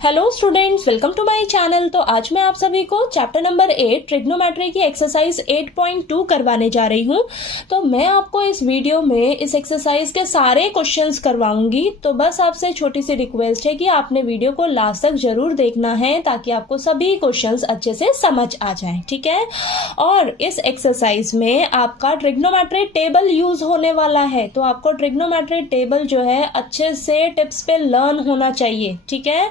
Hello students, welcome to my channel. तो आज मैं आप सभी को चैप्टर नंबर 8 ट्रिग्नोमेट्री की एक्सरसाइज 8.2 करवाने जा रही हूँ। तो मैं आपको इस वीडियो में इस एक्सरसाइज के सारे क्वेश्चंस करवाऊंगी। तो बस आपसे छोटी सी रिक्वेस्ट है कि आपने वीडियो को लास्ट तक जरूर देखना है ताकि आपको सभी क्वेश्चंस अच्छे से समझ आ जाए, ठीक है। और इस एक्सरसाइज में आपका ट्रिग्नोमेट्री टेबल यूज होने वाला है, तो आपको ट्रिग्नोमेट्री टेबल जो है अच्छे से टिप्स पे लर्न होना चाहिए, ठीक है।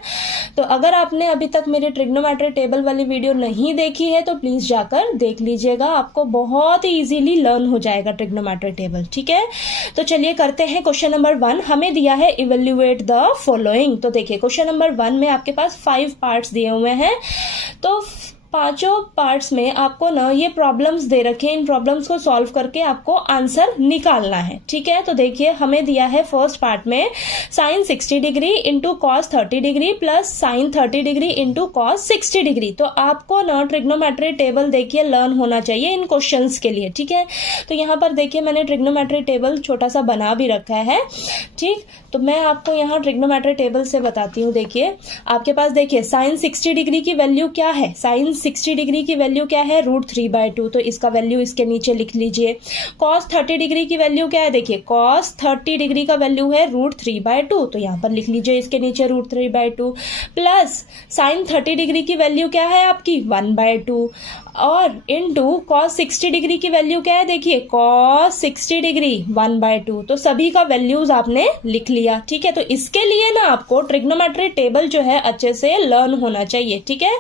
तो अगर आपने अभी तक मेरे ट्रिग्नोमेट्री टेबल वाली वीडियो नहीं देखी है तो प्लीज जाकर देख लीजिएगा, आपको बहुत ही इजीली लर्न हो जाएगा ट्रिग्नोमेट्री टेबल, ठीक है। तो चलिए करते हैं क्वेश्चन नंबर 1। हमें दिया है इवेल्युएट द फॉलोइंग। तो देखिए क्वेश्चन नंबर 1 में आपके पास 5 पार्ट्स दिए हुए हैं। तो पांचों पार्ट्स में आपको ना ये प्रॉब्लम्स दे रखे हैं, इन प्रॉब्लम्स को सॉल्व करके आपको आंसर निकालना है, ठीक है। तो देखिए हमें दिया है फर्स्ट पार्ट में sine 60 degree into cos 30 degree plus sine 30 degree into cos 60 degree. तो आपको ना ट्रिग्नोमेट्री टेबल देखिए लर्न होना चाहिए इन क्वेश्चंस के लिए, ठीक है। तो यहाँ पर देखिए मैंने ट्रिग्नोमेट्री टेबल छोटा सा बना भी रखा है, ठीक। तो मैं आपको यहाँ ट्रिग्नोमेट्री टेबल से बताती हूँ। देखिए आपके पास देखिए साइन 60 डिग्री की वैल्यू क्या है, साइन 60 डिग्री की वैल्यू क्या है, √3/2। तो इसका वैल्यू इसके नीचे लिख लीजिए। कॉस 30 डिग्री की वैल्यू क्या है, देखिए कॉस 30 डिग्री का वैल्यू है √3/2। तो यहाँ पर लिख लीजिए इसके नीचे √3/2 प्लस साइन 30 डिग्री की वैल्यू क्या है आपकी 1/2 और इनटू कॉस 60 डिग्री की वैल्यू क्या है, देखिए कॉस 60 डिग्री 1/2। तो सभी का वैल्यूज आपने लिख लिया, ठीक है। तो इसके लिए ना आपको ट्रिग्नोमेट्री टेबल जो है अच्छे से लर्न होना चाहिए, ठीक है।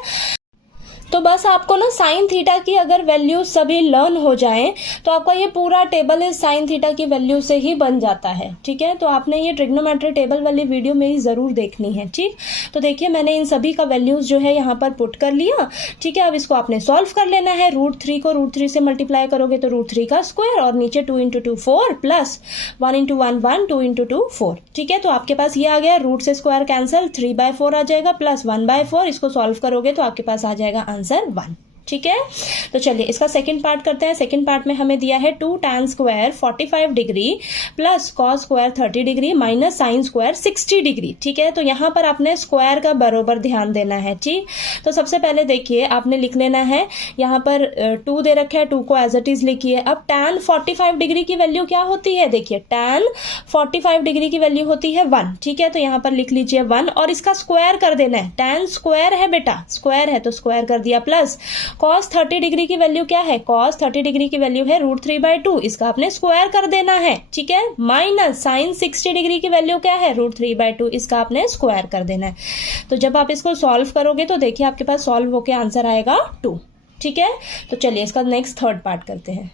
तो बस आपको ना साइन थीटा की अगर वैल्यू सभी लर्न हो जाएं तो आपका ये पूरा टेबल इस साइन थीटा की वैल्यू से ही बन जाता है, ठीक है। तो आपने ये ट्रिग्नोमेट्री टेबल वाली वीडियो मेरी जरूर देखनी है, ठीक। तो देखिए मैंने इन सभी का वैल्यूज जो है यहाँ पर पुट कर लिया, ठीक है। अब इसको आपने सॉल्व कर लेना है। √3 को √3 से मल्टीप्लाई करोगे तो √3 का स्क्वायर और नीचे 2 × 2 4 प्लस 1 × 1 1 2 × 2 4, ठीक है। तो आपके पास ये आ गया, रूट से स्क्वायर कैंसिल, 3/4 आ जाएगा प्लस 1/4। इसको सॉल्व करोगे तो आपके पास आ जाएगा आंसर 1, ठीक है। तो चलिए इसका सेकंड पार्ट करते हैं। सेकंड पार्ट में हमें दिया है 2 tan square 45 degree plus cos square 30 degree minus sine square 60 degree, ठीक है। तो यहाँ पर आपने स्क्वायर का बराबर ध्यान देना है, ठीक। तो सबसे पहले देखिए आपने लिख लेना है, यहाँ पर 2 दे रखे है, 2 को एज इट इज लिखिए। अब tan 45 डिग्री की वैल्यू क्या होती है, देखिए tan 45 डिग्री की वैल्यू होती है 1, ठीक है। तो यहाँ पर लिख लीजिए 1 और इसका स्क्वायर कर देना है। tan स्क्वायर है बेटा, स्क्वायर है तो स्क्वायर कर दिया प्लस कॉस 30 डिग्री की वैल्यू क्या है, कॉस 30 डिग्री की वैल्यू है √3/2, इसका आपने स्क्वायर कर देना है, ठीक है। माइनस साइन 60 डिग्री की वैल्यू क्या है, √3/2, इसका आपने स्क्वायर कर देना है। तो जब आप इसको सॉल्व करोगे तो देखिए आपके पास सॉल्व होके आंसर आएगा 2, ठीक है। तो चलिए इसका नेक्स्ट थर्ड पार्ट करते हैं।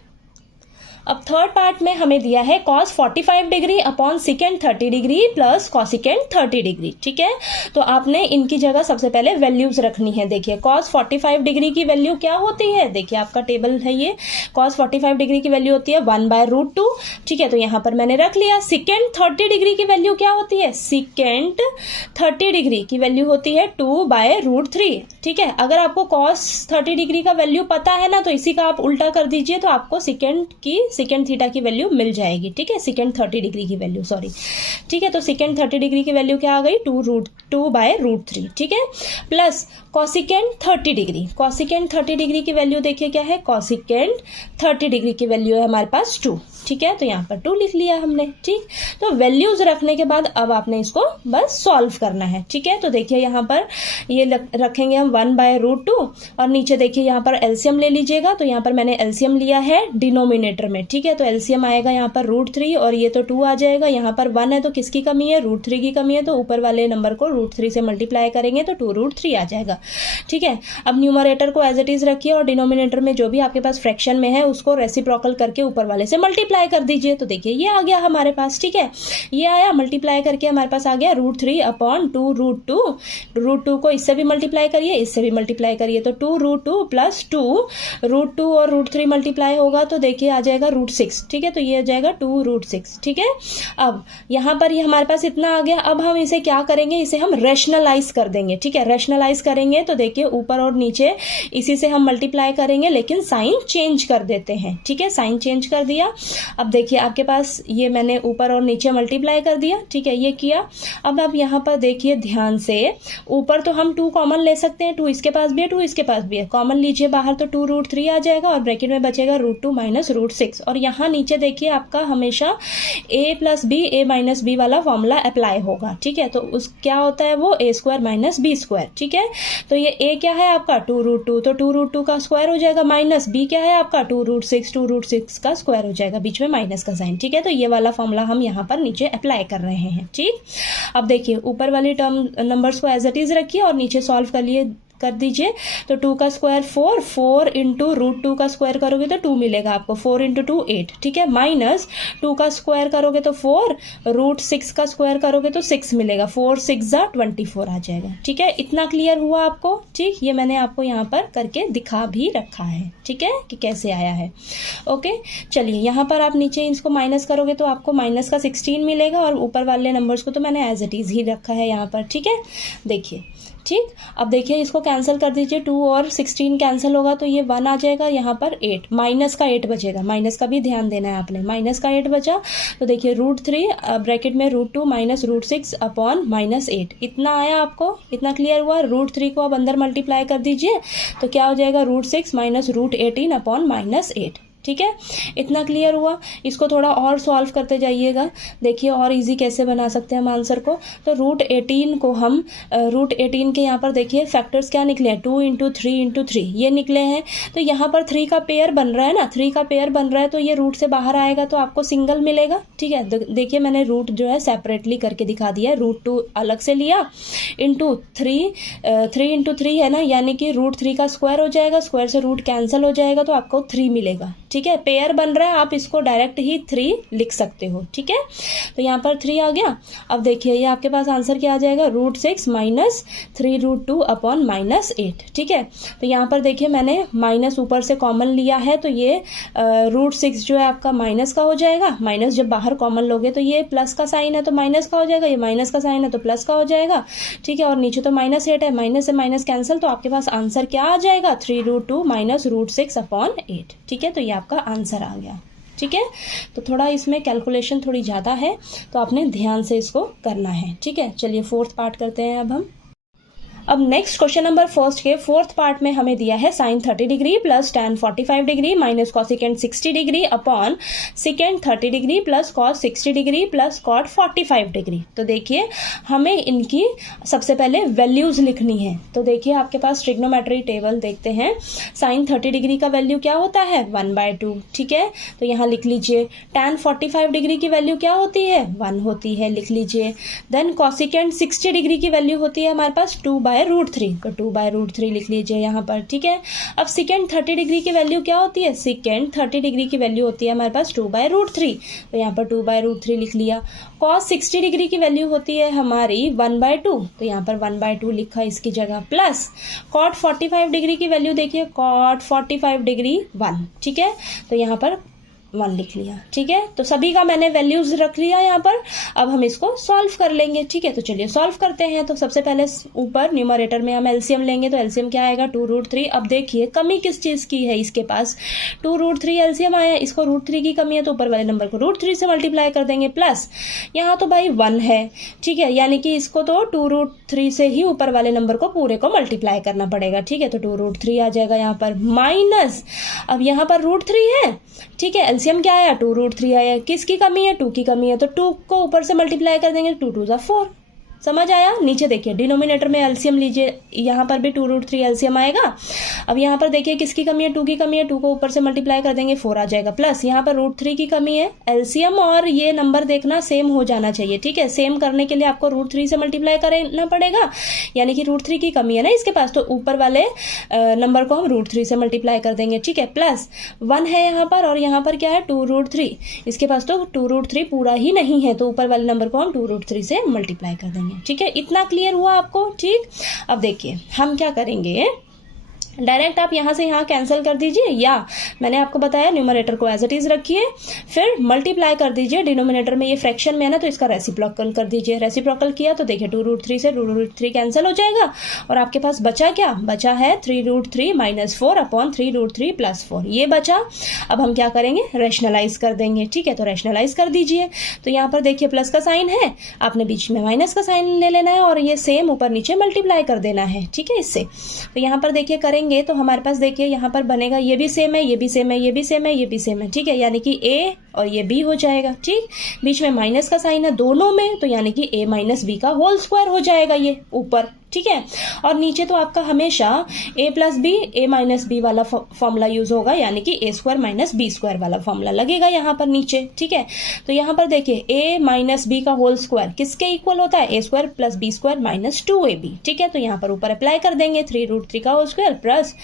अब थर्ड पार्ट में हमें दिया है cos 45 degree upon second 30 degree plus cosecant 30 degree, ठीक है। तो आपने इनकी जगह सबसे पहले वैल्यूज रखनी है। देखिए cos 45 डिग्री की वैल्यू क्या होती है, देखिए आपका टेबल है ये, cos 45 डिग्री की वैल्यू होती है 1/√2, ठीक है। तो यहाँ पर मैंने रख लिया। सेकेंड 30 डिग्री की वैल्यू क्या होती है, सेकेंड 30 डिग्री की वैल्यू होती है 2/√3, ठीक है। अगर आपको cos 30 डिग्री का वैल्यू पता है ना तो इसी का आप उल्टा कर दीजिए तो आपको सेकेंड थीटा की वैल्यू मिल जाएगी, ठीक है। सेकेंड 30 डिग्री की वैल्यू, सॉरी, ठीक है। तो सेकेंड 30 डिग्री की वैल्यू क्या आ गई, 2/√3, ठीक है। Plus cosecant 30 degree, cosecant 30 degree की वैल्यू देखिए क्या है, कॉसिकेंड 30 डिग्री की वैल्यू है हमारे पास 2, ठीक है। तो यहाँ पर 2 लिख लिया हमने, ठीक। तो वैल्यूज रखने के बाद अब आपने इसको बस सॉल्व करना है, ठीक है। तो देखिए यहाँ पर ये रखेंगे हम 1/√2 और नीचे देखिए यहाँ पर एलसीएम ले लीजिएगा। तो यहाँ पर मैंने एलसीएम लिया है डिनोमिनेटर में, ठीक है। तो एलसीएम आएगा यहाँ पर √3 और ये तो 2 आ जाएगा। यहाँ पर 1 है तो किसकी कमी है, √3 की कमी है, तो ऊपर वाले नंबर को √3 से मल्टीप्लाई करेंगे तो 2√3 आ जाएगा, ठीक है। अब न्यूमरेटर को एज इट इज रखिए और डिनोमिनेटर में जो भी आपके पास फ्रैक्शन में है उसको रेसिप्रोकल करके ऊपर वाले से मल्टीप्लाई कर दीजिए। तो देखिए ये आ गया हमारे पास, ठीक है। ये आया, मल्टीप्लाई करके हमारे पास आ गया √3/2√2। √2 को इससे भी मल्टीप्लाई करिए, इससे भी मल्टीप्लाई करिए, तो 2√2 प्लस 2 √2 और √3 मल्टीप्लाई होगा तो देखिए आ जाएगा √6, ठीक है। तो ये आ जाएगा 2√6, ठीक है। अब यहाँ पर ये हमारे पास इतना आ गया। अब हम इसे क्या करेंगे, इसे हम रैशनलाइज कर देंगे, ठीक है। रैशनलाइज करेंगे तो देखिए ऊपर और नीचे इसी से हम मल्टीप्लाई करेंगे, लेकिन साइन चेंज कर देते हैं, ठीक है। साइन चेंज कर दिया। अब देखिए आपके पास ये मैंने ऊपर और नीचे मल्टीप्लाई कर दिया, ठीक है, ये किया। अब आप यहाँ पर देखिए ध्यान से, ऊपर तो हम 2 कॉमन ले सकते हैं, 2 इसके पास भी है, 2 इसके पास भी है, कॉमन लीजिए बाहर तो 2√3 आ जाएगा और ब्रैकेट में बचेगा √2 माइनस √6। और यहाँ नीचे देखिए आपका हमेशा a + b a - b वाला फॉर्मूला अप्लाई होगा, ठीक है। तो उस क्या होता है वो a² - b², ठीक है। तो ये a क्या है आपका 2√2, तो 2√2 का स्क्वायर हो जाएगा, माइनस b क्या है आपका 2√6, 2√6 का स्क्वायर हो जाएगा, बीच में माइनस का साइन, ठीक है। तो ये वाला फॉर्मूला हम यहाँ पर नीचे अप्लाई कर रहे हैं, ठीक। अब देखिए ऊपर वाली टर्म नंबर्स को एज इट इज रखिए और नीचे सॉल्व कर दीजिए। तो 2 का स्क्वायर 4, 4 इंटू √2 का स्क्वायर करोगे तो 2 मिलेगा आपको, 4 इंटू 2 8, ठीक है। माइनस 2 का स्क्वायर करोगे तो 4, √6 का स्क्वायर करोगे तो 6 मिलेगा, 4 6 24 आ जाएगा, ठीक है। इतना क्लियर हुआ आपको, ठीक। ये मैंने आपको यहाँ पर करके दिखा भी रखा है, ठीक है, कि कैसे आया है। ओके, चलिए यहाँ पर आप नीचे इसको माइनस करोगे तो आपको माइनस का 16 मिलेगा और ऊपर वाले नंबर्स को तो मैंने एज इट इज ही रखा है यहाँ पर, ठीक है। देखिए, ठीक। अब देखिए इसको कैंसिल कर दीजिए, 2 और 16 कैंसिल होगा तो ये 1 आ जाएगा, यहाँ पर 8, माइनस का 8 बचेगा, माइनस का भी ध्यान देना है आपने, माइनस का 8 बचा। तो देखिए √3 ब्रैकेट में √2 माइनस √6 अपॉन -8, इतना आया आपको, इतना क्लियर हुआ। √3 को अब अंदर मल्टीप्लाई कर दीजिए तो क्या हो जाएगा √6 माइनस √18 अपॉन -8, ठीक है। इतना क्लियर हुआ। इसको थोड़ा और सॉल्व करते जाइएगा, देखिए और इजी कैसे बना सकते हैं हम आंसर को। तो √18 को हम √18 के यहाँ पर देखिए फैक्टर्स क्या निकले हैं, 2 × 3 × 3 ये निकले हैं। तो यहाँ पर 3 का पेयर बन रहा है ना, 3 का पेयर बन रहा है तो ये रूट से बाहर आएगा तो आपको सिंगल मिलेगा, ठीक है। देखिए मैंने रूट जो है सेपरेटली करके दिखा दिया है, √2 अलग से लिया इंटू 3 × 3 है ना, यानी कि √3 का स्क्वायर हो जाएगा, स्क्वायर से रूट कैंसिल हो जाएगा तो आपको 3 मिलेगा, ठीक है। पेयर बन रहा है, आप इसको डायरेक्ट ही 3 लिख सकते हो, ठीक है। तो यहाँ पर 3 आ गया। अब देखिए ये आपके पास आंसर क्या आ जाएगा, √6 माइनस 3√2 अपॉन -8, ठीक है। तो यहाँ पर देखिए मैंने माइनस ऊपर से कॉमन लिया है तो ये √6 जो है आपका माइनस का हो जाएगा, माइनस जब बाहर कॉमन लोगे तो ये प्लस का साइन है तो माइनस का हो जाएगा, ये माइनस का साइन है तो प्लस का हो जाएगा, ठीक है। और नीचे तो -8 है, माइनस से माइनस कैंसिल, तो आपके पास आंसर क्या आ जाएगा 3√2 माइनस √6 अपॉन 8, ठीक है। तो ये आपका आंसर आ गया, ठीक है। तो थोड़ा इसमें कैलकुलेशन थोड़ी ज़्यादा है तो आपने ध्यान से इसको करना है, ठीक है। चलिए 4th पार्ट करते हैं अब हम। अब नेक्स्ट क्वेश्चन नंबर फर्स्ट के 4th पार्ट में हमें दिया है sin 30 degree plus tan 45 degree minus cosecant 60 degree upon secant 30 degree plus cos 60 degree plus cot 45 degree. तो देखिए हमें इनकी सबसे पहले वैल्यूज लिखनी है। तो देखिए आपके पास ट्रिग्नोमेट्री टेबल देखते हैं, sin 30 डिग्री का वैल्यू क्या होता है 1/2, ठीक है। तो यहाँ लिख लीजिए। tan 45 डिग्री की वैल्यू क्या होती है 1 होती है, लिख लीजिए। देन cosecant 60 डिग्री की वैल्यू होती है हमारे पास 2/√3, तो 2/√3 लिख लीजिए यहाँ पर, ठीक है। अब secant 30 डिग्री की वैल्यू क्या होती है, secant 30 डिग्री की वैल्यू होती है हमारे पास 2/√3, तो यहाँ पर 2/√3 लिख लिया। cos 60 डिग्री की वैल्यू होती है हमारी 1/2, तो यहाँ पर 1/2 लिखा इसकी जगह, प्लस cot 45 डिग्री की वैल्यू देखिए, cot 45 डिग्री 1, ठीक है। तो यहाँ पर 1 लिख लिया, ठीक है। तो सभी का मैंने वैल्यूज रख लिया यहाँ पर। अब हम इसको सॉल्व कर लेंगे, ठीक है। तो चलिए सॉल्व करते हैं। तो सबसे पहले ऊपर न्यूमरेटर में हम एलसीएम लेंगे, तो एलसीएम क्या आएगा 2√3। अब देखिए कमी किस चीज की है, इसके पास 2√3 एलसीएम आया, इसको √3 की कमी है तो ऊपर वाले नंबर को √3 से मल्टीप्लाई कर देंगे, प्लस यहाँ तो भाई 1 है, ठीक है, यानी कि इसको तो 2√3 से ही ऊपर वाले नंबर को पूरे को मल्टीप्लाई करना पड़ेगा, ठीक है। तो 2√3 आ जाएगा यहाँ पर, माइनस अब यहाँ पर √3 है, ठीक है। एलसीएम क्या आया 2√3 आया, किसकी कमी है 2 की कमी है, तो 2 को ऊपर से मल्टीप्लाई कर देंगे, 2 2 4, समझ आया। नीचे देखिए डिनोमिनेटर में एलसीएम लीजिए, यहाँ पर भी 2√3 एलसीएम आएगा। अब यहाँ पर देखिए किसकी कमी है 2 की कमी है, 2 को ऊपर से मल्टीप्लाई कर देंगे 4 आ जाएगा, प्लस यहाँ पर √3 की कमी है। एलसीएम और ये नंबर देखना सेम हो जाना चाहिए, ठीक है। सेम करने के लिए आपको √3 से मल्टीप्लाई करना पड़ेगा, यानी कि √3 की कमी है ना इसके पास, तो ऊपर वाले नंबर को हम √3 से मल्टीप्लाई कर देंगे, ठीक है। प्लस 1 है यहाँ पर और यहाँ पर क्या है 2√3, इसके पास तो 2√3 पूरा ही नहीं है, तो ऊपर वाले नंबर को हम 2√3 से मल्टीप्लाई कर देंगे, ठीक है। इतना क्लियर हुआ आपको, ठीक। अब देखिए हम क्या करेंगे, डायरेक्ट आप यहाँ से यहाँ कैंसिल कर दीजिए, या मैंने आपको बताया न्यूमरेटर को एज इट इज रखिए, फिर मल्टीप्लाई कर दीजिए डिनोमिनेटर में, ये फ्रैक्शन में है ना तो इसका रेसिप्रोकल कर दीजिए। रेसिप्रोकल किया तो देखिए 2√3 से 2√3 कैंसिल हो जाएगा और आपके पास बचा क्या, बचा है 3√3 - 4 अपॉन 3√3 + 4, ये बचा। अब हम क्या करेंगे, रैशनलाइज कर देंगे। ठीक है, तो रैशनलाइज कर दीजिए। तो यहाँ पर देखिए प्लस का साइन है, आपने बीच में माइनस का साइन ले लेना है और ये सेम ऊपर नीचे मल्टीप्लाई कर देना है। ठीक है, इससे तो यहाँ पर देखिए करेंगे तो हमारे पास देखिए यहाँ पर बनेगा, ये भी सेम है, ये भी सेम है, ये भी सेम है, ये भी सेम है। ठीक है, यानी कि ए और ये बी हो जाएगा। ठीक, बीच में माइनस का साइन है दोनों में, तो यानी कि a - b का होल स्क्वायर हो जाएगा ये ऊपर। ठीक है, और नीचे तो आपका हमेशा a + b a - b वाला फॉर्मूला यूज होगा, यानी कि a² - b² वाला फॉर्मूला लगेगा यहाँ पर नीचे। ठीक है, तो यहाँ पर देखिए a - b का होल स्क्वायर किसके इक्वल होता है, a² + b² - 2ab। ठीक है, तो यहाँ पर ऊपर अप्लाई कर देंगे 3√3 का होल स्क्वायर प्लस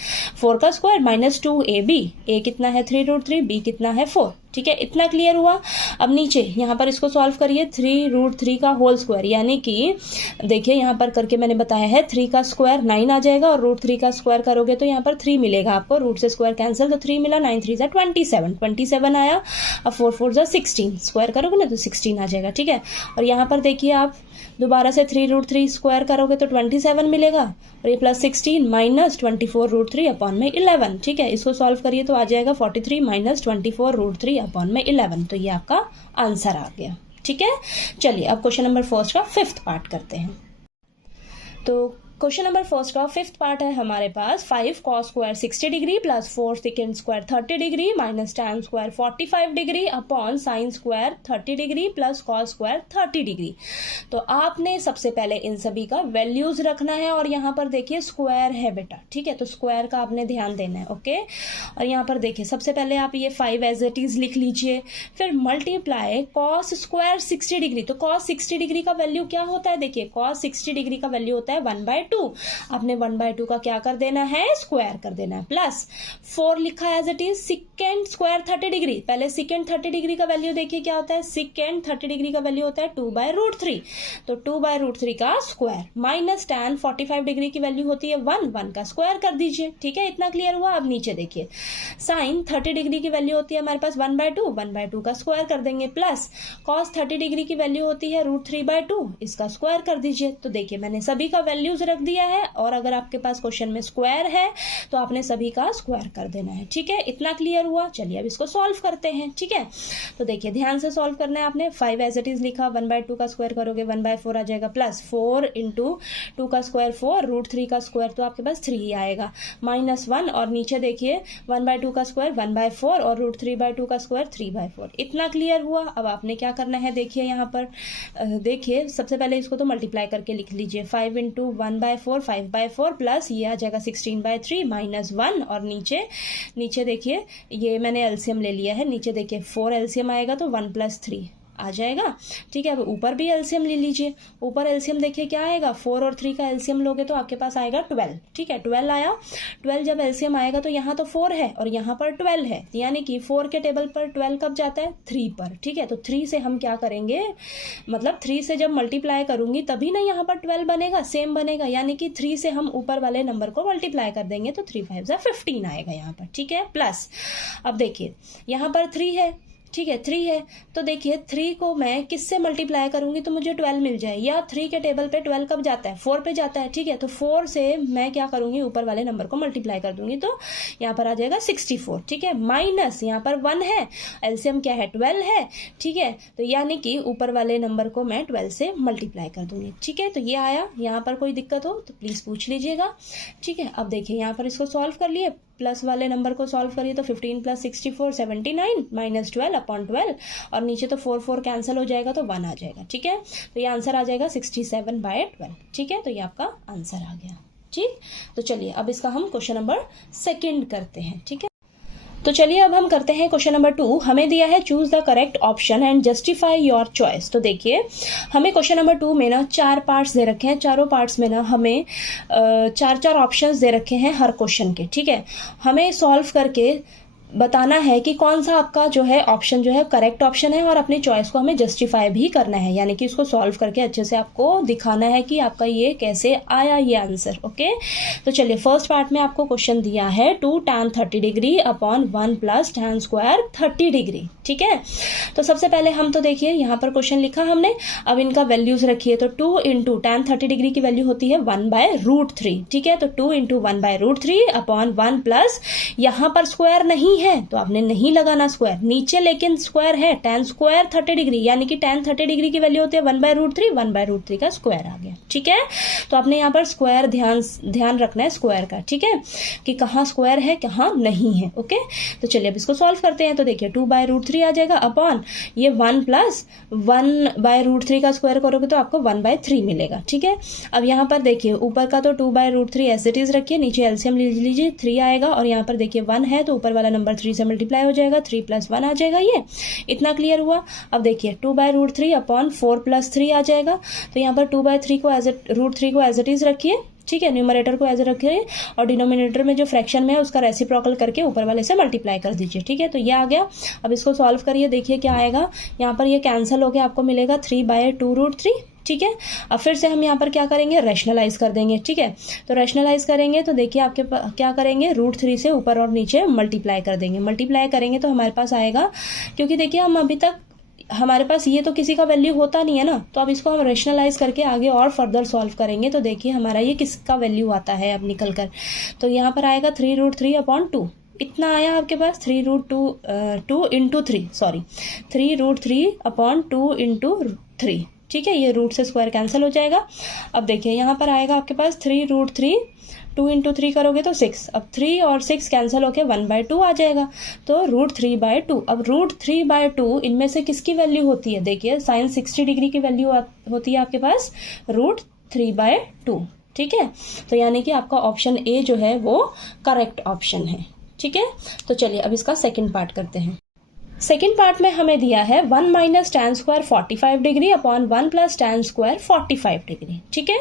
4 का स्क्वायर - 2ab। a कितना है 3√3, b कितना है 4। ठीक है, इतना क्लियर हुआ। अब नीचे यहाँ पर इसको सॉल्व करिए, 3√3 का होल स्क्वायर, यानी कि देखिए यहाँ पर करके मैंने बताया है 3 का स्क्वायर 9 आ जाएगा और √3 का स्क्वायर करोगे तो यहाँ पर 3 मिलेगा आपको, रूट से स्क्वायर कैंसिल तो 3 मिला, 9 3 27, 27 आया। अब 4 4 16, स्क्वायर करोगे ना तो 16 आ जाएगा। ठीक है, और यहाँ पर देखिए आप दोबारा से 3√3 स्क्वायर करोगे तो 27 मिलेगा और ये प्लस 16 माइनस 24√3 अपॉन में 11। ठीक है, इसको सॉल्व करिए तो आ जाएगा 43 - 24√3 अपॉन में 11। तो ये आपका आंसर आ गया। ठीक है, चलिए अब क्वेश्चन नंबर फर्स्ट का 5th पार्ट करते हैं। तो क्वेश्चन नंबर फर्स्ट का 5th पार्ट है हमारे पास, 5 cos square 60 degree plus 4 second square 30 degree minus tan square 45 degree upon sine square 30 degree plus cos square 30 degree. तो आपने सबसे पहले इन सभी का वैल्यूज रखना है और यहाँ पर देखिए स्क्वायर है बेटा। ठीक है, तो स्क्वायर का आपने ध्यान देना है। ओके, और यहाँ पर देखिए सबसे पहले आप ये 5 एज इट इज लिख लीजिए, फिर मल्टीप्लाई कॉस स्क्वायर 60 डिग्री। तो कॉस 60 डिग्री का वैल्यू क्या होता है, देखिए कॉस 60 डिग्री का वैल्यू होता है 1/2। आपने 1/2 का क्या कर देना है, स्क्वायर कर देना है, प्लस 4 लिखा है as it is second square 30 degree. पहले सेकेंड 30 डिग्री का वैल्यू देखिए क्या होता है, सेकेंड 30 डिग्री का वैल्यू होता है 2/√3, तो 2/√3 का स्क्वायर माइनस tan 45 डिग्री की वैल्यू होती है 1 का स्क्वायर कर दीजिए। ठीक है, इतना क्लियर हुआ। अब नीचे देखिए साइन 30 डिग्री की वैल्यू होती है हमारे पास 1/2 का स्क्वायर कर देंगे, प्लस कॉस 30 डिग्री की वैल्यू होती है √3/2, इसका स्क्वायर कर दीजिए। तो देखिए मैंने सभी का वैल्यूज रख दिया है और अगर आपके पास क्वेश्चन में स्क्वायर है तो आपने सभी का स्क्वायर कर देना है। ठीक है, इतना क्लियर हुआ। चलिए अब इसको सॉल्व करते हैं। ठीक है, तो देखिए ध्यान से सॉल्व करना है आपने। 5 एज इट इज लिखा, 1/2 का स्क्वायर करोगे 1/4 आ जाएगा, प्लस 4 × 2 का स्क्वायर 4, √3 का स्क्वायर तो आपके पास 3 ही आएगा, -1 और नीचे देखिए 1/2 का स्क्वायर 1/4 और √3/2 का स्क्वायर 3/4। इतना क्लियर हुआ। अब आपने क्या करना है, देखिए यहाँ पर देखिए सबसे पहले इसको तो मल्टीप्लाई करके लिख लीजिए, 5 × 1/4 5/4 प्लस ये आ जाएगा 16/3 -1 और नीचे देखिए ये मैंने एलसीएम ले लिया है, नीचे देखिए 4 एलसीएम आएगा तो 1 + 3 आ जाएगा। ठीक है, अब ऊपर भी एलसीएम ले लीजिए, ऊपर एलसीएम देखिए क्या आएगा, 4 और 3 का एलसीएम लोगे तो आपके पास आएगा 12। ठीक है, 12 आया। 12 जब एलसीएम आएगा तो यहाँ तो 4 है और यहाँ पर 12 है, यानी कि 4 के टेबल पर 12 कब जाता है, 3 पर। ठीक है, तो 3 से हम क्या करेंगे, मतलब 3 से जब मल्टीप्लाई करूंगी तभी ना यहाँ पर 12 बनेगा, सेम बनेगा, यानी कि 3 से हम ऊपर वाले नंबर को मल्टीप्लाई कर देंगे तो 3 5 15 आएगा यहाँ पर। ठीक है, प्लस अब देखिए यहाँ पर 3 है। ठीक है, 3 है तो देखिए 3 को मैं किससे मल्टीप्लाई करूंगी तो मुझे 12 मिल जाए, या 3 के टेबल पे 12 कब जाता है, 4 पे जाता है। ठीक है, तो 4 से मैं क्या करूंगी, ऊपर वाले नंबर को मल्टीप्लाई कर दूंगी तो यहाँ पर आ जाएगा 64। ठीक है, माइनस यहाँ पर 1 है, एलसीएम क्या है 12 है। ठीक है, तो यानी कि ऊपर वाले नंबर को मैं 12 से मल्टीप्लाई कर दूंगी। ठीक है, तो ये आया। यहाँ पर कोई दिक्कत हो तो प्लीज पूछ लीजिएगा। ठीक है, अब देखिए यहाँ पर इसको सॉल्व कर लिए, प्लस वाले नंबर को सॉल्व करिए तो 15 + 64 79 -12 अपॉन 12 और नीचे तो 4 4 कैंसिल हो जाएगा तो 1 आ जाएगा। ठीक है, तो ये आंसर आ जाएगा 67/12। ठीक है, तो ये आपका आंसर आ गया। ठीक, तो चलिए अब इसका हम क्वेश्चन नंबर 2 करते हैं। ठीक है, तो चलिए अब हम करते हैं क्वेश्चन नंबर 2। हमें दिया है choose the correct option and justify your choice. तो देखिए हमें क्वेश्चन नंबर 2 में ना 4 पार्ट्स दे रखे हैं, चारों पार्ट्स में ना हमें 4 ऑप्शंस दे रखे हैं हर क्वेश्चन के। ठीक है, हमें सॉल्व करके बताना है कि कौन सा आपका जो है ऑप्शन जो है करेक्ट ऑप्शन है, और अपनी चॉइस को हमें जस्टिफाई भी करना है, यानी कि इसको सॉल्व करके अच्छे से आपको दिखाना है कि आपका ये कैसे आया ये आंसर। ओके, तो चलिए फर्स्ट पार्ट में आपको क्वेश्चन दिया है 2 tan 30 degree upon 1 plus tan square 30 degree. ठीक है, तो सबसे पहले हम तो देखिए यहाँ पर क्वेश्चन लिखा हमने, अब इनका वैल्यूज रखिए। तो 2 इंटू tan 30 डिग्री की वैल्यू होती है 1/√3। ठीक है, तो 2 इंटू 1/√3 अपॉन 1 प्लस, यहाँ पर स्क्वायर नहीं है तो आपने नहीं लगाना स्क्वायर, नीचे लेकिन स्क्वायर है, tan स्क्वायर 30 डिग्री, यानी कि tan 30 डिग्री की वैल्यू होती है 1/√3, 1/√3 का स्क्वायर आ गया। ठीक है, तो आपने यहाँ पर स्क्वायर ध्यान रखना है स्क्वायर का। ठीक है, कि कहाँ स्क्वायर है कहाँ नहीं है। ओके, तो चलिए अब इसको सॉल्व करते हैं। तो देखिए 2/√3 आ जाएगा अपॉन ये 1 प्लस 1/√3 का स्क्वायर करोगे तो आपको 1/3 मिलेगा। ठीक है, अब यहाँ पर देखिए ऊपर का तो 2/√3 एज इट इज रखिए, नीचे एलसीएम ले लीजिए 3 आएगा, और यहाँ पर देखिए 1 है तो ऊपर वाला नंबर 3 से मल्टीप्लाई हो जाएगा, 3 + 1 आ जाएगा। ये इतना क्लियर हुआ। अब देखिए 2/√3 अपॉन 4 + 3 आ जाएगा, तो यहाँ पर 2/3 को √3 को एज इट इज रखिए। ठीक है, न्यूमरेटर को एज रखिए और डिनोमिनेटर में जो फ्रैक्शन में है उसका रेसिप्रोकल करके ऊपर वाले से मल्टीप्लाई कर दीजिए। ठीक है, तो ये आ गया। अब इसको सॉल्व करिए, देखिए क्या आएगा। यहाँ पर ये कैंसिल होकर आपको मिलेगा 3/2√3। ठीक है, अब फिर से हम यहाँ पर क्या करेंगे, रैशनलाइज कर देंगे। ठीक है, तो रैशनलाइज करेंगे तो देखिए आपके क्या करेंगे, √3 से ऊपर और नीचे मल्टीप्लाई कर देंगे। मल्टीप्लाई करेंगे तो हमारे पास आएगा, क्योंकि देखिए हम अभी तक हमारे पास ये तो किसी का वैल्यू होता नहीं है ना, तो अब इसको हम रैशनलाइज करके आगे और फर्दर सॉल्व करेंगे। तो देखिए हमारा ये किसका वैल्यू आता है अब निकल कर, तो यहाँ पर आएगा 3√3 अपॉन 2। इतना आया आपके पास 3√2 इंटू 3, सॉरी 3√3 अपॉन 2 इंटू 3। ठीक है, ये रूट से स्क्वायर कैंसिल हो जाएगा। अब देखिए यहाँ पर आएगा आपके पास 3√3, 2 इंटू 3 करोगे तो 6, अब 3 और 6 कैंसिल होके 1/2 आ जाएगा, तो √3/2। अब √3/2 इनमें से किसकी वैल्यू होती है, देखिए sin 60 डिग्री की वैल्यू होती है आपके पास √3/2। ठीक है, तो यानी कि आपका ऑप्शन ए जो है वो करेक्ट ऑप्शन है। ठीक है, तो चलिए अब इसका सेकंड पार्ट करते हैं। सेकेंड पार्ट में हमें दिया है 1 - tan square 45 degree upon 1 + tan square 45 degree. ठीक है,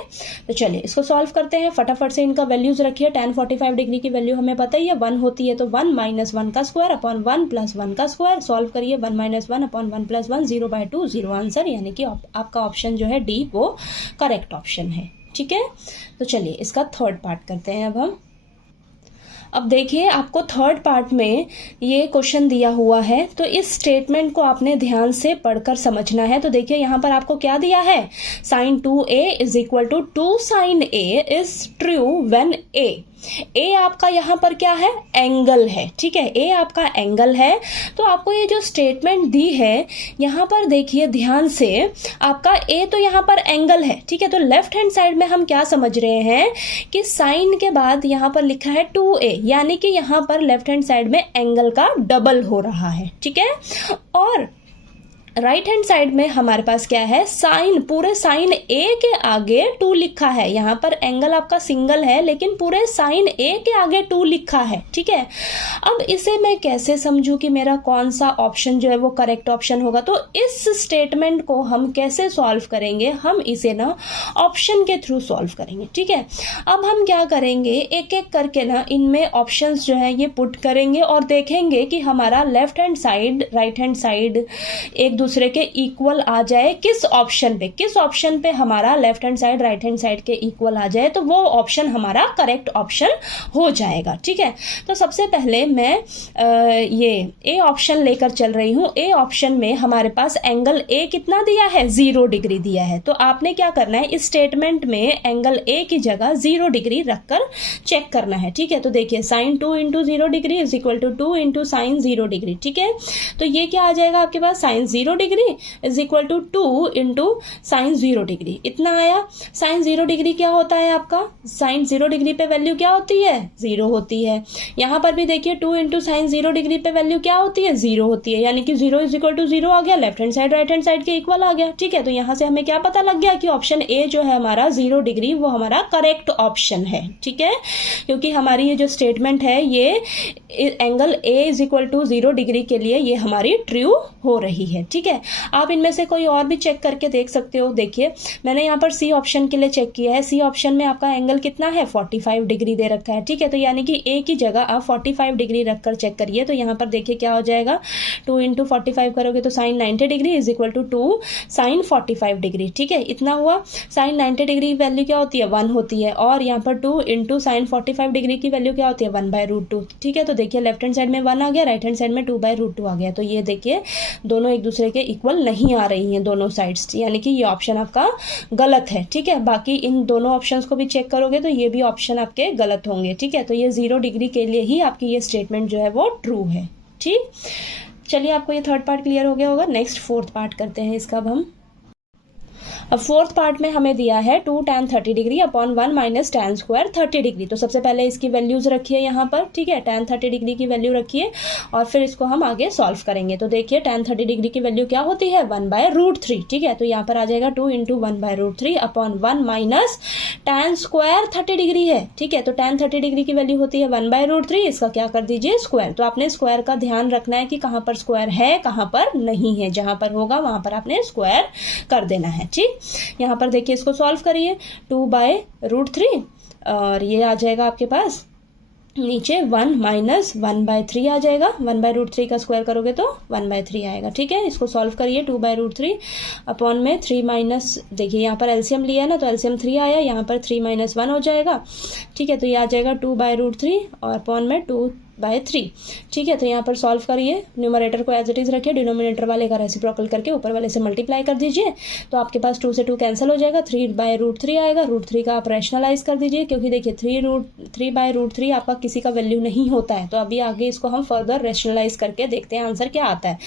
तो चलिए इसको सॉल्व करते हैं। फटाफट से इनका वैल्यूज रखिए। tan 45 डिग्री की वैल्यू हमें पता ही है 1 होती है, तो 1 - 1 का स्क्वायर अपॉन 1 + 1 का स्क्वायर। सॉल्व करिए, 1 - 1 अपॉन 1 + 1 0/2, 0 आंसर, यानी कि आपका ऑप्शन जो है डी वो करेक्ट ऑप्शन है। ठीक है, तो चलिए इसका थर्ड पार्ट करते हैं अब देखिए आपको थर्ड पार्ट में ये क्वेश्चन दिया हुआ है, तो इस स्टेटमेंट को आपने ध्यान से पढ़कर समझना है। तो देखिए यहाँ पर आपको क्या दिया है, sin 2a = 2 sin a is true when ए आपका यहाँ पर क्या है, एंगल है। ठीक है, ए आपका एंगल है। तो आपको ये जो स्टेटमेंट दी है यहाँ पर देखिए ध्यान से, आपका ए तो यहाँ पर एंगल है। ठीक है, तो लेफ्ट हैंड साइड में हम क्या समझ रहे हैं कि साइन के बाद यहाँ पर लिखा है 2a, यानी कि यहाँ पर लेफ्ट हैंड साइड में एंगल का डबल हो रहा है। ठीक है, और राइट हैंड साइड में हमारे पास क्या है, साइन, पूरे साइन ए के आगे 2 लिखा है। यहाँ पर एंगल आपका सिंगल है लेकिन पूरे साइन ए के आगे 2 लिखा है। ठीक है, अब इसे मैं कैसे समझूं कि मेरा कौन सा ऑप्शन जो है वो करेक्ट ऑप्शन होगा। तो इस स्टेटमेंट को हम कैसे सॉल्व करेंगे, हम इसे ना ऑप्शन के थ्रू सॉल्व करेंगे। ठीक है, अब हम क्या करेंगे, एक एक करके ना इनमें ऑप्शंस जो है ये पुट करेंगे और देखेंगे कि हमारा left hand side right hand side एक दूसरे के इक्वल आ जाए। किस ऑप्शन पे हमारा left hand side right hand side के इक्वल आ जाए, तो वो ऑप्शन हमारा करेक्ट ऑप्शन हो जाएगा। ठीक है, तो सबसे पहले मैं ये ए ऑप्शन लेकर चल रही हूं। ए ऑप्शन में हमारे पास एंगल ए कितना दिया है, 0 डिग्री दिया है। तो आपने क्या करना है, इस स्टेटमेंट में एंगल ए की जगह 0 डिग्री रखकर चेक करना है। ठीक है, तो देखिए sin 2 × 0 degree is equal to 2 × sin 0 degree. ठीक है, तो ये क्या आ जाएगा आपके पास, sin 0 degree is equal to 2 × sin 0 degree. इतना आया। sin 0 डिग्री क्या होता है आपका, sin 0 डिग्री पे वैल्यू क्या होती है, 0 होती है। यहां पर भी देखिए 2 × sin 0 डिग्री पे वैल्यू क्या होती है, 0 होती है, यानी कि 0 = 0 आ गया, left hand side right hand side के इक्वल आ गया। ठीक है, तो यहां से हमें क्या पता लग गया कि ऑप्शन ए जो है हमारा 0 डिग्री वो हमारा करेक्ट ऑप्शन है। ठीक है, क्योंकि हमारी ये जो स्टेटमेंट है ये एंगल ए = 0 डिग्री के लिए ये हमारी ट्रू हो रही है। ठीक ठीक है। आप इनमें से कोई और भी चेक करके देख सकते हो। देखिए मैंने यहाँ पर सी ऑप्शन के लिए चेक किया है। सी ऑप्शन में आपका एंगल कितना है, 45 डिग्री दे रखा है, ठीक है। तो यानी कि ए की जगह आप 45 डिग्री रखकर चेक करिए। तो यहाँ पर देखिए क्या हो जाएगा, 2 × 45 करोगे तो sine 90 degree is equal to 2 sine 45 degree, ठीक है। इतना हुआ। साइन 90 डिग्री की वैल्यू क्या होती है, 1 होती है, और यहाँ पर 2 × साइन 45 डिग्री की वैल्यू क्या होती है, 1/√2, ठीक है। तो देखिए लेफ्ट हैंड साइड में 1 आ गया, राइट हैंड साइड में 2/√2 आ गया। तो ये देखिए दोनों एक दूसरे के इक्वल नहीं आ रही हैं दोनों साइड्स, यानी कि ये ऑप्शन आपका गलत है, ठीक है। बाकी इन दोनों ऑप्शंस को भी चेक करोगे तो ये भी ऑप्शन आपके गलत होंगे, ठीक है। तो ये 0 डिग्री के लिए ही आपकी ये स्टेटमेंट जो है वो ट्रू है, ठीक। चलिए आपको ये थर्ड पार्ट क्लियर हो गया होगा। नेक्स्ट फोर्थ पार्ट करते हैं इसका। अब फोर्थ पार्ट में हमें दिया है 2 tan 30 degree upon 1 minus tan square 30 degree. तो सबसे पहले इसकी वैल्यूज रखिए यहाँ पर, ठीक है। tan 30 डिग्री की वैल्यू रखिए और फिर इसको हम आगे सॉल्व करेंगे। तो देखिए tan 30 डिग्री की वैल्यू क्या होती है, 1/√3, ठीक है। तो यहाँ पर आ जाएगा 2 × 1/√3 upon 1 minus tan square 30 degree है, ठीक है। तो tan 30 डिग्री की वैल्यू होती है 1/√3, इसका क्या कर दीजिए स्क्वायर। तो आपने स्क्वायर का ध्यान रखना है कि कहाँ पर स्क्वायर है कहाँ पर नहीं है, जहां पर होगा वहां पर आपने स्क्वायर कर देना है, ठीक। यहाँ पर देखिए इसको सॉल्व करिए, 2/√3 और ये आ जाएगा आपके पास नीचे 1 माइनस 1/3 आ जाएगा। 1/√3 का स्क्वायर करोगे तो 1/3 आएगा, ठीक है। इसको सॉल्व करिए, 2/√3 अपॉन में 3 माइनस, देखिए यहाँ पर एलसीएम लिया ना तो एलसीएम 3 आया, यहाँ पर 3 - 1 हो जाएगा, ठीक है। तो ये आ जाएगा 2/√3 और अपॉन में 2/3, ठीक है। तो यहाँ पर सॉल्व करिए, न्यूमरेटर को एज इट इज रखिए, डिनोमिनेटर वाले का रेसिप्रोकल करके ऊपर वाले से मल्टीप्लाई कर दीजिए। तो आपके पास 2 से 2 कैंसिल हो जाएगा, 3/√3 आएगा। √3 का आप रैशनलाइज कर दीजिए, क्योंकि देखिए 3/√3 आपका किसी का वैल्यू नहीं होता है। तो अभी आगे इसको हम फर्दर रैशनलाइज करके देखते हैं आंसर क्या आता है।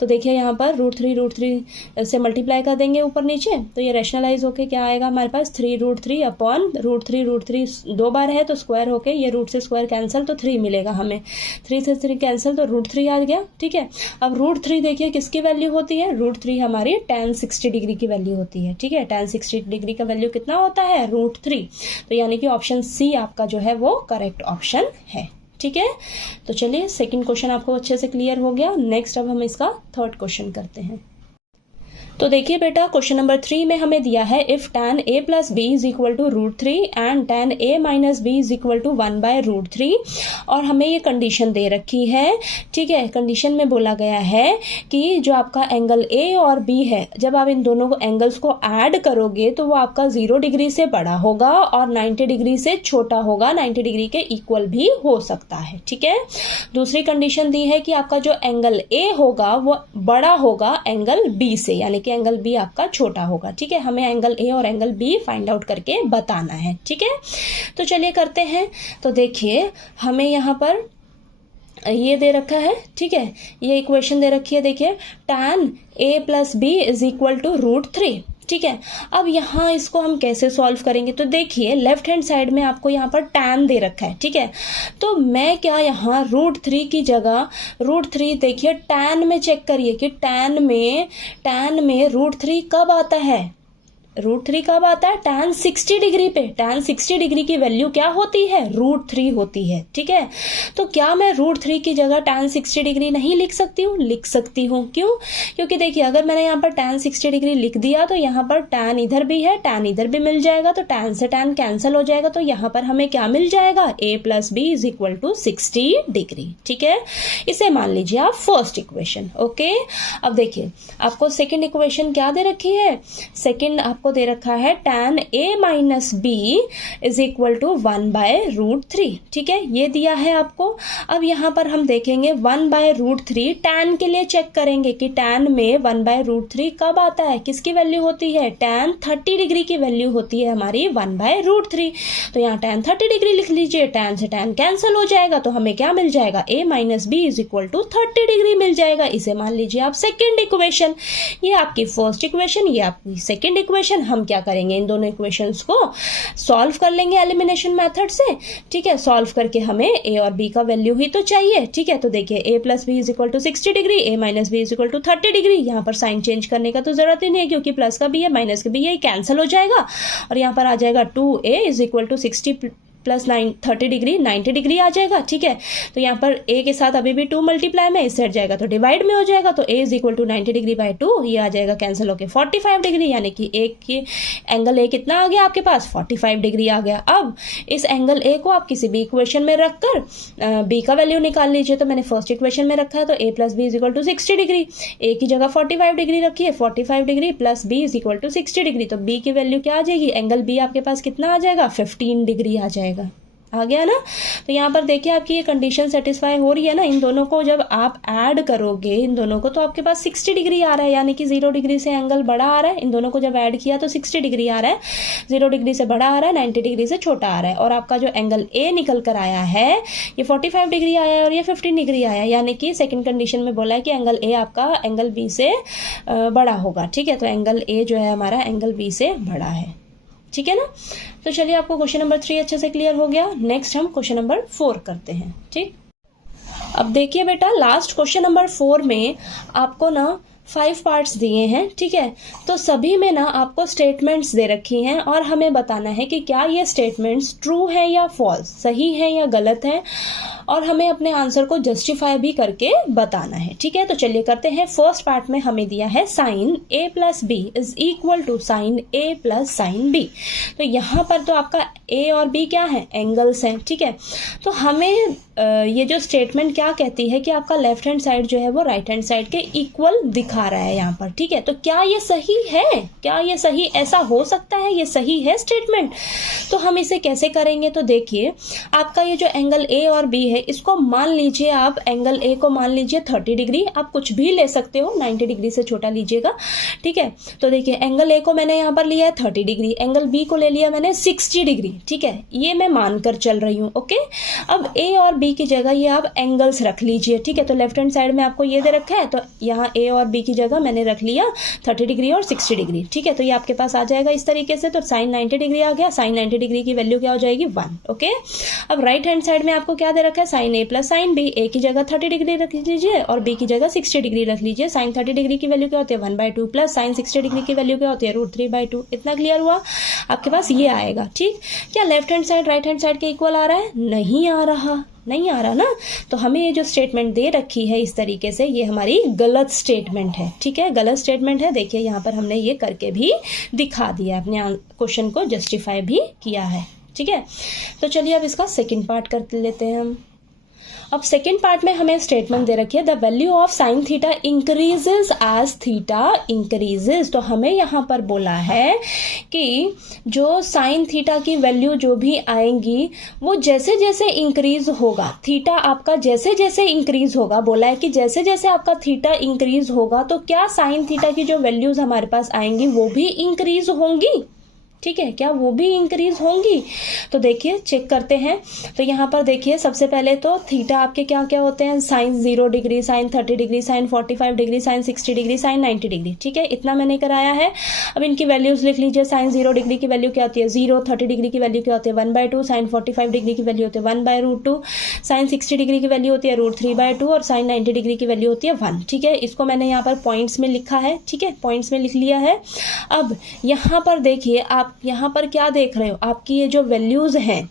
तो देखिए यहाँ पर √3 से मल्टीप्लाई कर देंगे ऊपर नीचे, तो ये रैशनलाइज होके क्या आएगा हमारे पास, 3√3 अपॉन √3 2 बार है तो स्क्वायर होके ये रूट से स्क्वायर कैंसिल, तो 3 मिलेगा हमें। 3 से 3 कैंसिल तो √3 आ गया, ठीक है। अब √3 देखिए किसकी वैल्यू होती है, √3 हमारी tan 60 डिग्री की वैल्यू होती है, ठीक है। tan 60 डिग्री का वैल्यू कितना होता है, √3। तो यानी कि ऑप्शन सी आपका जो है वो करेक्ट ऑप्शन है, ठीक है। तो चलिए सेकंड क्वेश्चन आपको अच्छे से क्लियर हो गया। नेक्स्ट अब हम इसका थर्ड क्वेश्चन करते हैं। तो देखिए बेटा क्वेश्चन नंबर 3 में हमें दिया है if tan a + b is equal to √3 and tan a - b is equal to 1/√3 और हमें ये कंडीशन दे रखी है, ठीक है। कंडीशन में बोला गया है कि जो आपका एंगल a और b है, जब आप इन दोनों एंगल्स को ऐड करोगे तो वो आपका 0 डिग्री से बड़ा होगा और 90 डिग्री से छोटा होगा, 90 डिग्री के इक्वल भी हो सकता है, ठीक है। दूसरी कंडीशन दी है कि आपका जो एंगल a होगा वो बड़ा होगा एंगल b से, यानी एंगल बी आपका छोटा होगा, ठीक है। हमें एंगल ए और एंगल बी फाइंड आउट करके बताना है, ठीक है। तो चलिए करते हैं। तो देखिए हमें यहाँ पर ये दे रखा है, ठीक है। ये इक्वेशन दे रखी है, देखिए tan a + b is equal to √3, ठीक है। अब यहाँ इसको हम कैसे सॉल्व करेंगे, तो देखिए लेफ्ट हैंड साइड में आपको यहाँ पर tan दे रखा है, ठीक है। तो मैं क्या यहाँ √3 की जगह √3 देखिए tan में चेक करिए कि tan में √3 कब आता है, √3 कब आता है, tan 60 डिग्री पे। tan 60 डिग्री की वैल्यू क्या होती है, √3 होती है, ठीक है। तो क्या मैं √3 की जगह tan 60 डिग्री नहीं लिख सकती हूँ, लिख सकती हूँ। क्यों, क्योंकि देखिए अगर मैंने यहाँ पर tan 60 डिग्री लिख दिया तो यहाँ पर tan इधर भी है, tan इधर भी मिल जाएगा, तो tan से tan कैंसिल हो जाएगा। तो यहाँ पर हमें क्या मिल जाएगा, a + b is equal to 60 degree, ठीक है। इसे मान लीजिए आप फर्स्ट इक्वेशन, ओके। अब देखिए आपको सेकेंड इक्वेशन क्या दे रखी है, सेकेंड आपको दे रखा है tan a - b is equal to 1/√3, ठीक है। ये दिया है आपको। अब यहाँ पर हम देखेंगे 1/√3 tan के लिए चेक करेंगे कि tan में 1/√3 कब आता है, किसकी वैल्यू होती है, tan 30 डिग्री की वैल्यू होती है हमारी 1/√3। तो यहाँ tan 30 डिग्री लिख लीजिए, tan से tan कैंसिल हो जाएगा, तो हमें क्या मिल जाएगा, a - b is equal to 30 degree मिल जाएगा। इसे मान लीजिए आप सेकेंड इक्वेशन। ये आपकी फर्स्ट इक्वेशन, ये आपकी सेकेंड इक्वेशन। हम क्या करेंगे, इन दोनों इक्वेशंस को सॉल्व कर लेंगे एलिमिनेशन मेथड से, ठीक है। सॉल्व करके हमें a और b का वैल्यू ही तो चाहिए, ठीक है। तो देखिए a + b is equal to 60 degree, a - b is equal to 30 degree. यहाँ पर साइन चेंज करने का तो जरूरत ही नहीं है, क्योंकि प्लस का b है माइनस का b है, कैंसिल हो जाएगा और यहाँ पर आ जाएगा 2a is equal to 60 plus 30 degree 90 degree आ जाएगा, ठीक है। तो यहाँ पर a के साथ अभी भी 2 मल्टीप्लाई में, इससे हट जाएगा तो डिवाइड में हो जाएगा, तो a is equal to 90 degree by 2, ये आ जाएगा कैंसिल होके 45 डिग्री, यानी कि एंगल a कितना आ गया आपके पास 45 डिग्री आ गया। अब इस एंगल a को आप किसी भी इक्वेशन में रखकर b का वैल्यू निकाल लीजिए। तो मैंने फर्स्ट इक्वेशन में रखा है, तो a plus B is equal to 60 degree, a की जगह 45 डिग्री रखी है, 45 degree plus b is equal to 60 degree, तो b की वैल्यू क्या आ जाएगी, एंगल b आपके पास कितना आ जाएगा 15 डिग्री आ जाएगा। आ गया ना। तो यहाँ पर देखिए आपकी ये कंडीशन सेटिस्फाई हो रही है ना। इन दोनों को जब आप ऐड करोगे इन दोनों को, तो आपके पास 60 डिग्री आ रहा है, यानी कि 0 डिग्री से एंगल बड़ा आ रहा है। इन दोनों को जब ऐड किया तो 60 डिग्री आ रहा है, 0 डिग्री से बड़ा आ रहा है, 90 डिग्री से छोटा आ रहा है। और आपका जो एंगल ए निकल कर आया है ये 45 डिग्री आया है और ये 15 डिग्री आया है, यानी कि सेकेंड कंडीशन में बोला है कि एंगल ए आपका एंगल बी से बड़ा होगा, ठीक है। तो एंगल ए जो है हमारा एंगल बी से बड़ा है, ठीक है ना। तो चलिए आपको क्वेश्चन नंबर 3 अच्छे से क्लियर हो गया। नेक्स्ट हम क्वेश्चन नंबर 4 करते हैं, ठीक। अब देखिए बेटा, लास्ट क्वेश्चन नंबर 4 में आपको ना 5 पार्ट्स दिए हैं, ठीक है। तो सभी में ना आपको स्टेटमेंट्स दे रखी हैं और हमें बताना है कि क्या ये स्टेटमेंट्स ट्रू है या फॉल्स, सही है या गलत है, और हमें अपने आंसर को जस्टिफाई भी करके बताना है, ठीक है। तो चलिए करते हैं। फर्स्ट पार्ट में हमें दिया है sine a plus B is equal to sine a plus sine b। तो यहाँ पर तो आपका a और b क्या है, एंगल्स हैं, ठीक है। तो हमें ये जो स्टेटमेंट क्या कहती है कि आपका लेफ्ट हैंड साइड जो है वो राइट हैंड साइड के इक्वल दिखा रहा है यहाँ पर, ठीक है। तो क्या ये सही है, क्या ये सही, ऐसा हो सकता है, ये सही है स्टेटमेंट। तो हम इसे कैसे करेंगे, तो देखिए आपका ये जो एंगल a और b है इसको मान लीजिए आप, एंगल a को मान लीजिए 30 डिग्री, आप कुछ भी ले सकते हो, 90 डिग्री से छोटा लीजिएगा, ठीक है। तो देखिए एंगल a को मैंने यहाँ पर लिया है 30 डिग्री, एंगल b को ले लिया मैंने 60 डिग्री, ठीक है। ये मैं मानकर चल रही हूँ, ओके। अब a और b की जगह ये आप एंगल्स रख लीजिए, ठीक है। तो लेफ्ट हैंड साइड में आपको ये दे रखा है, तो यहाँ a और b की जगह मैंने रख लिया 30 डिग्री और 60 डिग्री, ठीक है। तो ये आपके पास आ जाएगा इस तरीके से। तो साइन 90 डिग्री आ गया, साइन 90 डिग्री की वैल्यू क्या हो जाएगी 1, ओके। अब राइट हैंड साइड में आपको क्या दे रखा है, sine a plus sine b, a की जगह 30 डिग्री रख लीजिए और b की जगह 60 डिग्री रख लीजिए। साइन 30 डिग्री की वैल्यू क्या होती है 1/2 प्लस साइन 60 डिग्री की वैल्यू क्या होती है √3/2। इतना क्लियर हुआ आपके पास, ये आएगा, ठीक। क्या left hand side right hand side के इक्वल आ रहा है, नहीं आ रहा, नहीं आ रहा ना। तो हमें ये जो स्टेटमेंट दे रखी है इस तरीके से, ये हमारी गलत स्टेटमेंट है, ठीक है, गलत स्टेटमेंट है। देखिए यहाँ पर हमने ये करके भी दिखा दिया, अपने क्वेश्चन को जस्टिफाई भी किया है, ठीक है। तो चलिए अब इसका सेकंड पार्ट कर लेते हैं हम। अब सेकेंड पार्ट में हमें स्टेटमेंट दे रखी है the value of sine theta increases as theta increases. तो हमें यहाँ पर बोला है कि जो साइन थीटा की वैल्यू जो भी आएंगी वो जैसे जैसे इंक्रीज होगा, थीटा आपका जैसे जैसे इंक्रीज होगा, बोला है कि जैसे जैसे आपका थीटा इंक्रीज होगा तो क्या साइन थीटा की जो वैल्यूज हमारे पास आएंगी वो भी इंक्रीज होंगी, ठीक है, क्या वो भी इंक्रीज होंगी। तो देखिए चेक करते हैं। तो यहाँ पर देखिए सबसे पहले तो थीटा आपके क्या क्या होते हैं, sine 0 degree, sine 30 degree, sine 45 degree, sine 60 degree, sine 90 degree, ठीक है। इतना मैंने कराया है। अब इनकी वैल्यूज लिख लीजिए। साइन 0 डिग्री की वैल्यू क्या होती है 0, 30 डिग्री की वैल्यू क्या होती है 1/2, साइन 45 डिग्री की वैल्यू होती है 1/√2, साइन 60 डिग्री की वैल्यू होती है √3/2 और साइन 90 डिग्री की वैल्यू होती है 1, ठीक है। इसको मैंने यहाँ पर पॉइंट्स में लिखा है, ठीक है, पॉइंट्स में लिख लिया है। अब यहाँ पर देखिए आप यहाँ पर क्या देख रहे हो, आपकी ये जो वैल्यूज हैं,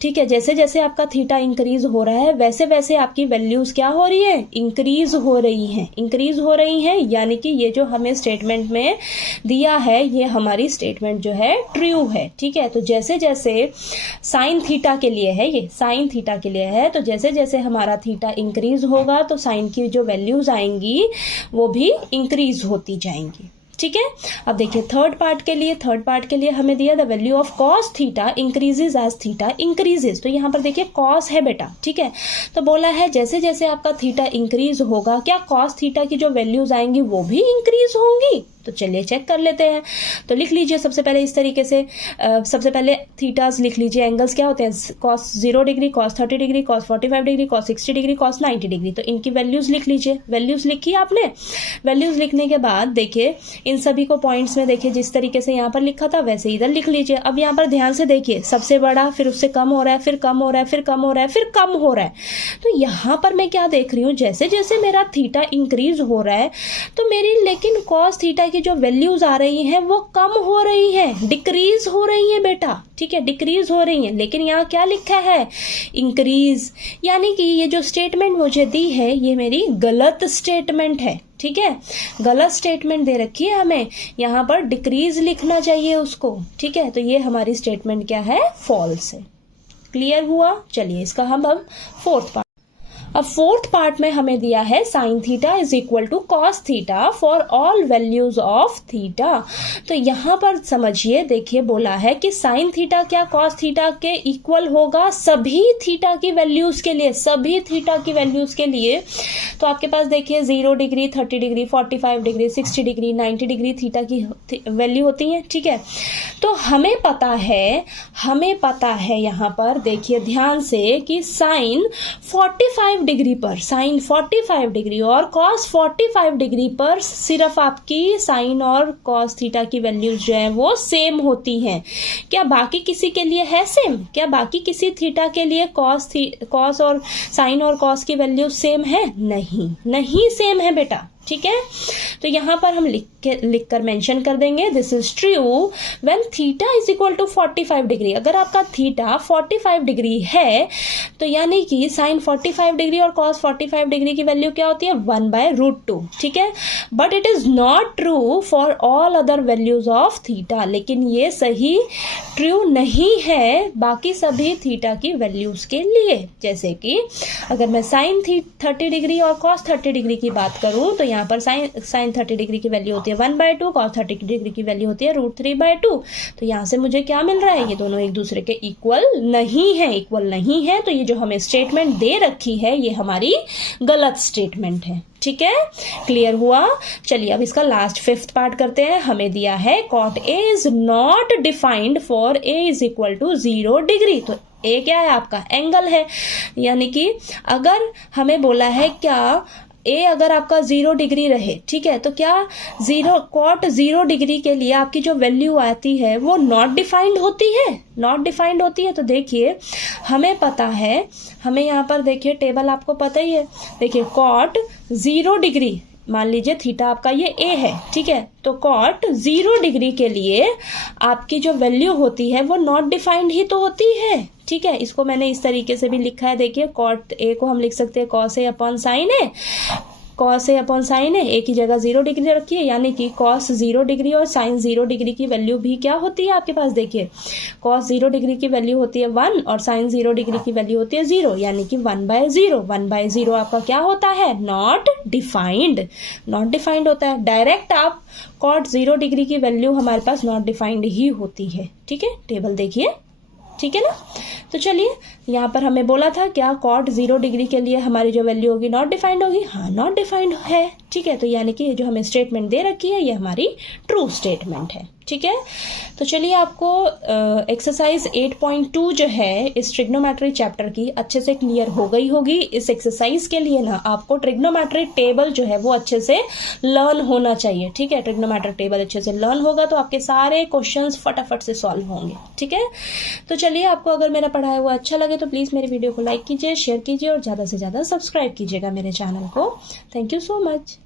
ठीक है, जैसे जैसे आपका थीटा इंक्रीज हो रहा है वैसे वैसे आपकी वैल्यूज क्या हो रही है, इंक्रीज हो रही हैं, इंक्रीज हो रही हैं। यानी कि ये जो हमें स्टेटमेंट में दिया है ये हमारी स्टेटमेंट जो है ट्रू है, ठीक है। तो जैसे जैसे साइन थीटा के लिए है, ये साइन थीटा के लिए है, तो जैसे जैसे हमारा थीटा इंक्रीज होगा तो साइन की जो वैल्यूज आएंगी वो भी इंक्रीज होती जाएंगी, ठीक है। अब देखिए थर्ड पार्ट के लिए हमें दिया the value of cos theta increases as theta increases. तो यहाँ पर देखिए कॉस है बेटा, ठीक है। तो बोला है जैसे जैसे आपका थीटा इंक्रीज होगा क्या कॉस थीटा की जो वैल्यूज आएंगी वो भी इंक्रीज होंगी। तो चलिए चेक कर लेते हैं। तो लिख लीजिए सबसे पहले इस तरीके से, सबसे पहले थीटास लिख लीजिए। एंगल्स क्या होते हैं, cos 0 degree, cos 30 degree, cos 45 degree, cos 60 degree, cos 90 degree. तो इनकी वैल्यूज लिख लीजिए। वैल्यूज लिखी आपने। वैल्यूज लिखने के बाद देखिए इन सभी को पॉइंट्स में देखिए जिस तरीके से यहाँ पर लिखा था वैसे इधर लिख लीजिए। अब यहाँ पर ध्यान से देखिए, सबसे बड़ा, फिर उससे कम हो रहा है, फिर कम हो रहा है, फिर कम हो रहा है, फिर कम हो रहा है। तो यहाँ पर मैं क्या देख रही हूँ, जैसे जैसे मेरा थीटा इंक्रीज हो रहा है तो मेरी लेकिन कॉस थीटा की जो वैल्यूज आ रही हैं वो कम हो रही है, डिक्रीज हो रही है बेटा, ठीक है, डिक्रीज हो रही है। लेकिन यहाँ क्या लिखा है, इंक्रीज, यानी कि ये जो स्टेटमेंट मुझे दी है ये मेरी गलत स्टेटमेंट है, ठीक है, गलत स्टेटमेंट दे रखी है हमें, यहाँ पर डिक्रीज लिखना चाहिए उसको, ठीक है। तो ये हमारी स्टेटमेंट क्या है, फॉल्स है। क्लियर हुआ? चलिए इसका हम अब फोर्थ अब फोर्थ पार्ट में हमें दिया है sine theta is equal to cos theta for all values of theta. तो यहाँ पर समझिए, देखिए बोला है कि साइन थीटा क्या कॉस थीटा के इक्वल होगा सभी थीटा की वैल्यूज के लिए, सभी थीटा की वैल्यूज के लिए। तो आपके पास देखिए 0 degree, 30 degree, 45 degree, 60 degree, 90 degree theta की वैल्यू होती है, ठीक है। तो हमें पता है यहाँ पर देखिए ध्यान से कि साइन 45 डिग्री पर, साइन 45 डिग्री और कॉस 45 डिग्री पर सिर्फ आपकी साइन और कॉस थीटा की वैल्यूज जो है वो सेम होती हैं। क्या बाकी किसी के लिए है सेम? क्या बाकी किसी थीटा के लिए कॉस और साइन और कॉस की वैल्यू सेम है? नहीं सेम है बेटा, ठीक है। तो यहाँ पर हम लिख कर मेंशन कर देंगे this is true when theta is equal to 45 degree. अगर आपका थीटा 45 डिग्री है तो यानी कि साइन 45 डिग्री और कॉस 45 डिग्री की वैल्यू क्या होती है, 1/√2, ठीक है। But it is not true for all other values of theta, लेकिन ये सही ट्रू नहीं है बाकी सभी थीटा की वैल्यूज के लिए। जैसे कि अगर मैं साइन 30 डिग्री और कॉस 30 डिग्री की बात करूं तो यहाँ पर साइन 30 डिग्री की वैल्यू होती है 1/2, कॉस 30 डिग्री की वैल्यू होती है √3/2। तो यहाँ से मुझे क्या मिल रहा है, ये दोनों एक दूसरे के इक्वल नहीं है। तो ये जो हमें स्टेटमेंट दे रखी है ये हमारी गलत स्टेटमेंट है, ठीक है। क्लियर हुआ? चलिए अब इसका लास्ट फिफ्थ पार्ट करते हैं। हमें दिया है cot A is not defined for A is equal to 0 degree. तो ए क्या है, आपका एंगल है, यानी कि अगर हमें बोला है क्या ए अगर आपका 0 डिग्री रहे, ठीक है, तो क्या कॉट 0 डिग्री के लिए आपकी जो वैल्यू आती है वो नॉट डिफाइंड होती है। तो देखिए हमें पता है, हमें यहाँ पर देखिए टेबल आपको पता ही है, देखिए कॉट 0 डिग्री, मान लीजिए थीटा आपका ये ए है, ठीक है, तो कॉट 0 डिग्री के लिए आपकी जो वैल्यू होती है वो नॉट डिफाइंड ही तो होती है, ठीक है। इसको मैंने इस तरीके से भी लिखा है, देखिए कॉट ए को हम लिख सकते हैं cos A upon sine A, cos A upon sine ए की जगह 0 डिग्री रखिए, यानी कि कॉस 0 डिग्री और साइन 0 डिग्री की वैल्यू भी क्या होती है आपके पास, देखिए कॉस 0 डिग्री की वैल्यू होती है 1 और साइन 0 डिग्री की वैल्यू होती है 0, यानी कि 1/0 आपका क्या होता है, नॉट डिफाइंड होता है। डायरेक्ट आप कॉट 0 डिग्री की वैल्यू हमारे पास नॉट डिफाइंड ही होती है, ठीक है। टेबल देखिए, ठीक है ना। तो चलिए यहाँ पर हमें बोला था क्या कॉट 0 डिग्री के लिए हमारी जो वैल्यू होगी नॉट डिफाइंड होगी, हाँ नॉट डिफाइंड है, ठीक है। तो यानी कि जो हमें स्टेटमेंट दे रखी है ये हमारी ट्रू स्टेटमेंट है, ठीक है। तो चलिए आपको एक्सरसाइज 8.2 जो है इस ट्रिग्नोमेट्री चैप्टर की अच्छे से क्लियर हो गई होगी। इस एक्सरसाइज के लिए ना आपको ट्रिग्नोमेट्री टेबल जो है वो अच्छे से लर्न होना चाहिए, ठीक है। ट्रिग्नोमेट्री टेबल अच्छे से लर्न होगा तो आपके सारे क्वेश्चंस फटाफट से सॉल्व होंगे, ठीक है। तो चलिए आपको अगर मेरा पढ़ाया हुआ अच्छा लगे तो प्लीज़ मेरे वीडियो को लाइक कीजिए, शेयर कीजिए और ज़्यादा से ज़्यादा सब्सक्राइब कीजिएगा मेरे चैनल को। Thank you so much.